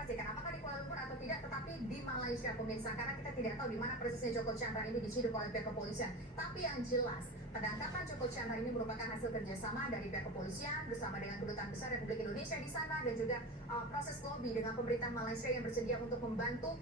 dipastikan apakah di Kuala Lumpur atau tidak, tetapi di Malaysia pemirsa, karena kita tidak tahu di mana persisnya Joko Chandra ini diciduk oleh pihak kepolisian. Tapi yang jelas, penangkapan Joko Chandra ini merupakan hasil kerjasama dari pihak kepolisian bersama dengan Kedutaan Besar Republik Indonesia di sana, dan juga proses lobby dengan pemerintah Malaysia yang bersedia untuk membantu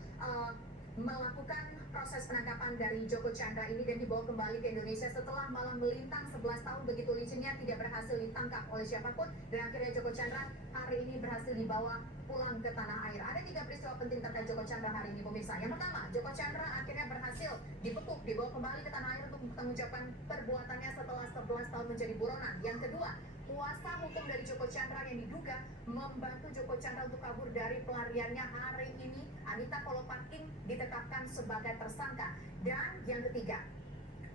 melakukan proses penangkapan dari Joko Chandra ini dan dibawa kembali ke Indonesia setelah malam melintang 11 tahun begitu licinnya, tidak berhasil ditangkap oleh siapapun, dan akhirnya Joko Chandra hari ini berhasil dibawa pulang ke tanah air. Ada 3 peristiwa penting terkait Joko Chandra hari ini pemirsa. Yang pertama, Joko Chandra akhirnya berhasil dibekuk, dibawa kembali ke tanah air untuk mempertanggungjawabkan perbuatannya setelah 11 tahun menjadi buronan. Yang kedua, kuasa hukum dari Joko Chandra yang diduga membantu Joko Chandra untuk kabur dari pelariannya hari ini, Anita Kolopaking, ditetapkan sebagai tersangka. Dan yang ketiga,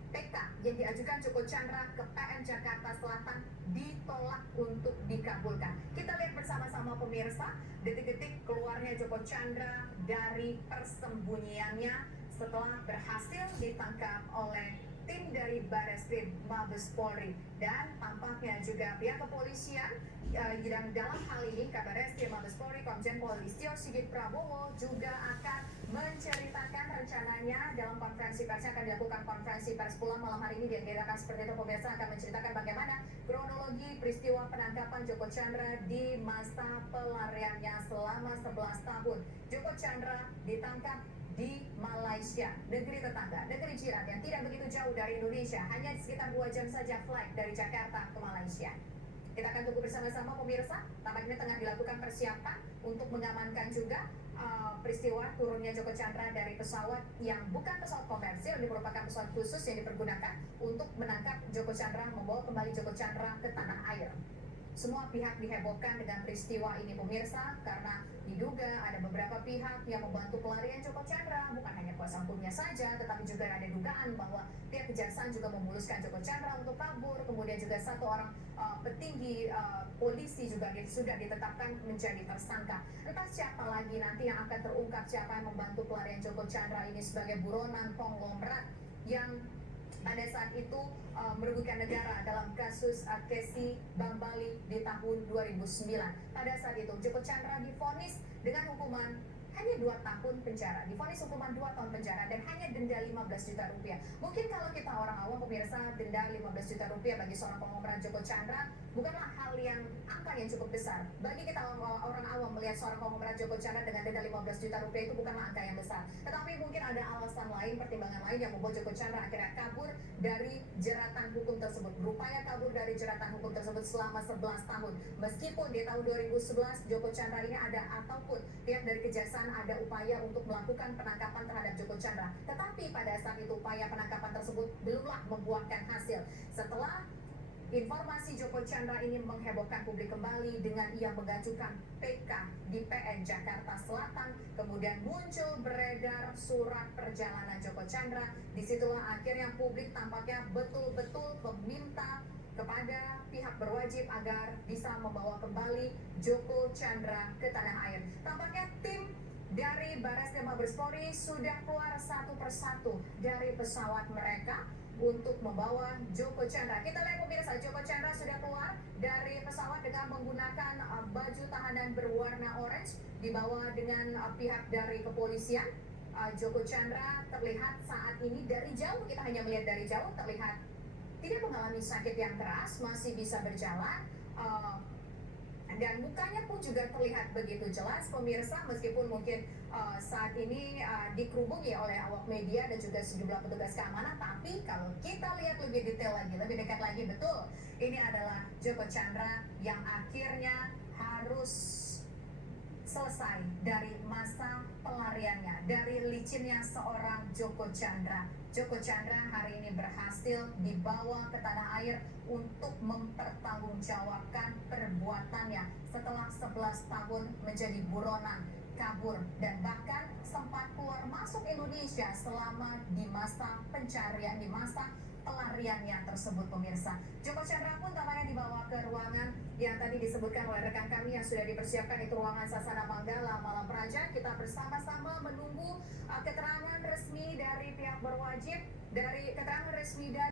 PK yang diajukan Joko Chandra ke PN Jakarta Selatan ditolak untuk dikabulkan. Kita lihat bersama-sama pemirsa detik-detik keluarnya Joko Chandra dari persembunyiannya setelah berhasil ditangkap oleh tim dari Barreskrim Mabes Polri, dan tampaknya juga pihak kepolisian yang dalam hal ini Kabar Reskrim Mabes Polri Komjen Pol Listio Sigit Prabowo juga akan menceritakan rencananya dalam konferensi pers yang akan dilakukan konferensi pers pula malam hari ini, diagerakan seperti itu pemirsa, akan menceritakan bagaimana kronologi peristiwa penangkapan Joko Chandra di masa pelariannya selama 11 tahun. Joko Chandra ditangkap di Malaysia, negeri tetangga, negeri jiran yang tidak begitu jauh dari Indonesia, hanya sekitar 2 jam saja flight dari Jakarta ke Malaysia. Kita akan tunggu bersama-sama pemirsa, tampaknya tengah dilakukan persiapan untuk mengamankan juga peristiwa turunnya Joko Chandra dari pesawat yang bukan pesawat komersil, ini merupakan pesawat khusus yang dipergunakan untuk menangkap Joko Chandra, membawa kembali Joko Chandra ke tanah air. Semua pihak dihebohkan dengan peristiwa ini pemirsa, karena diduga ada beberapa pihak yang membantu pelarian Joko Chandra, bukan hanya kuasa hukumnya saja, tetapi juga ada dugaan bahwa pihak kejaksaan juga memuluskan Joko Chandra untuk kabur. Kemudian juga satu orang petinggi polisi juga sudah ditetapkan menjadi tersangka. Entah siapa lagi nanti yang akan terungkap, siapa yang membantu pelarian Joko Chandra ini sebagai buronan konglomerat yang pada saat itu merugikan negara dalam kasus Kesi Bank Bali di tahun 2009. Pada saat itu Joko Chandra divonis dengan hukuman hanya 2 tahun penjara, divonis hukuman 2 tahun penjara dan hanya denda 15 juta rupiah. Mungkin kalau kita orang awam pemirsa, denda 15 juta rupiah bagi seorang konglomerat Joko Chandra bukanlah hal yang angka yang cukup besar. Bagi kita orang awam melihat seorang konglomerat Joko Chandra dengan denda 15 juta rupiah itu bukanlah angka yang besar. Tetapi mungkin ada alasan lain, pertimbangan lain yang membuat Joko Chandra akhirnya kabur dari jeratan hukum tersebut, berupaya kabur dari jeratan hukum tersebut selama 11 tahun. Meskipun di tahun 2011 Joko Chandra ini ada, ataupun pihak dari kejaksaan ada upaya untuk melakukan penangkapan terhadap Joko Chandra, tetapi pada saat itu upaya penangkapan tersebut belumlah membuahkan hasil. Setelah informasi Joko Chandra ini menghebohkan publik kembali dengan ia mengajukan PK di PN Jakarta Selatan, kemudian muncul beredar surat perjalanan Joko Chandra. Disitulah akhirnya publik tampaknya betul-betul meminta kepada pihak berwajib agar bisa membawa kembali Joko Chandra ke tanah air. Tampaknya tim dari Barreskrim Mabes Polri sudah keluar satu persatu dari pesawat mereka untuk membawa Joko Chandra. Kita lihat pemirsa, Joko Chandra sudah keluar dari pesawat dengan menggunakan baju tahanan berwarna orange, dibawa dengan pihak dari kepolisian. Joko Chandra terlihat saat ini dari jauh, kita hanya melihat dari jauh, terlihat tidak mengalami sakit yang keras, masih bisa berjalan. Dan mukanya pun juga terlihat begitu jelas pemirsa, meskipun mungkin saat ini dikerubungi oleh awak media dan juga sejumlah petugas keamanan. Tapi kalau kita lihat lebih detail lagi, lebih dekat lagi, betul ini adalah Joko Chandra yang akhirnya harus selesai dari masa pelariannya, dari licinnya seorang Joko Chandra. Joko Chandra hari ini berhasil dibawa ke tanah air untuk mempertanggungjawabkan perbuatannya setelah 11 tahun menjadi buronan, kabur, dan bahkan sempat keluar masuk Indonesia selama di masa pencarian, di masa pelariannya tersebut pemirsa. Joko Chandra pun tampaknya dibawa ke ruangan yang tadi disebutkan oleh rekan kami yang sudah dipersiapkan, itu ruangan Sasana Manggala Malam Praja. Kita bersama-sama menunggu keterangan resmi dari pihak berwajib, dari keterangan resmi dari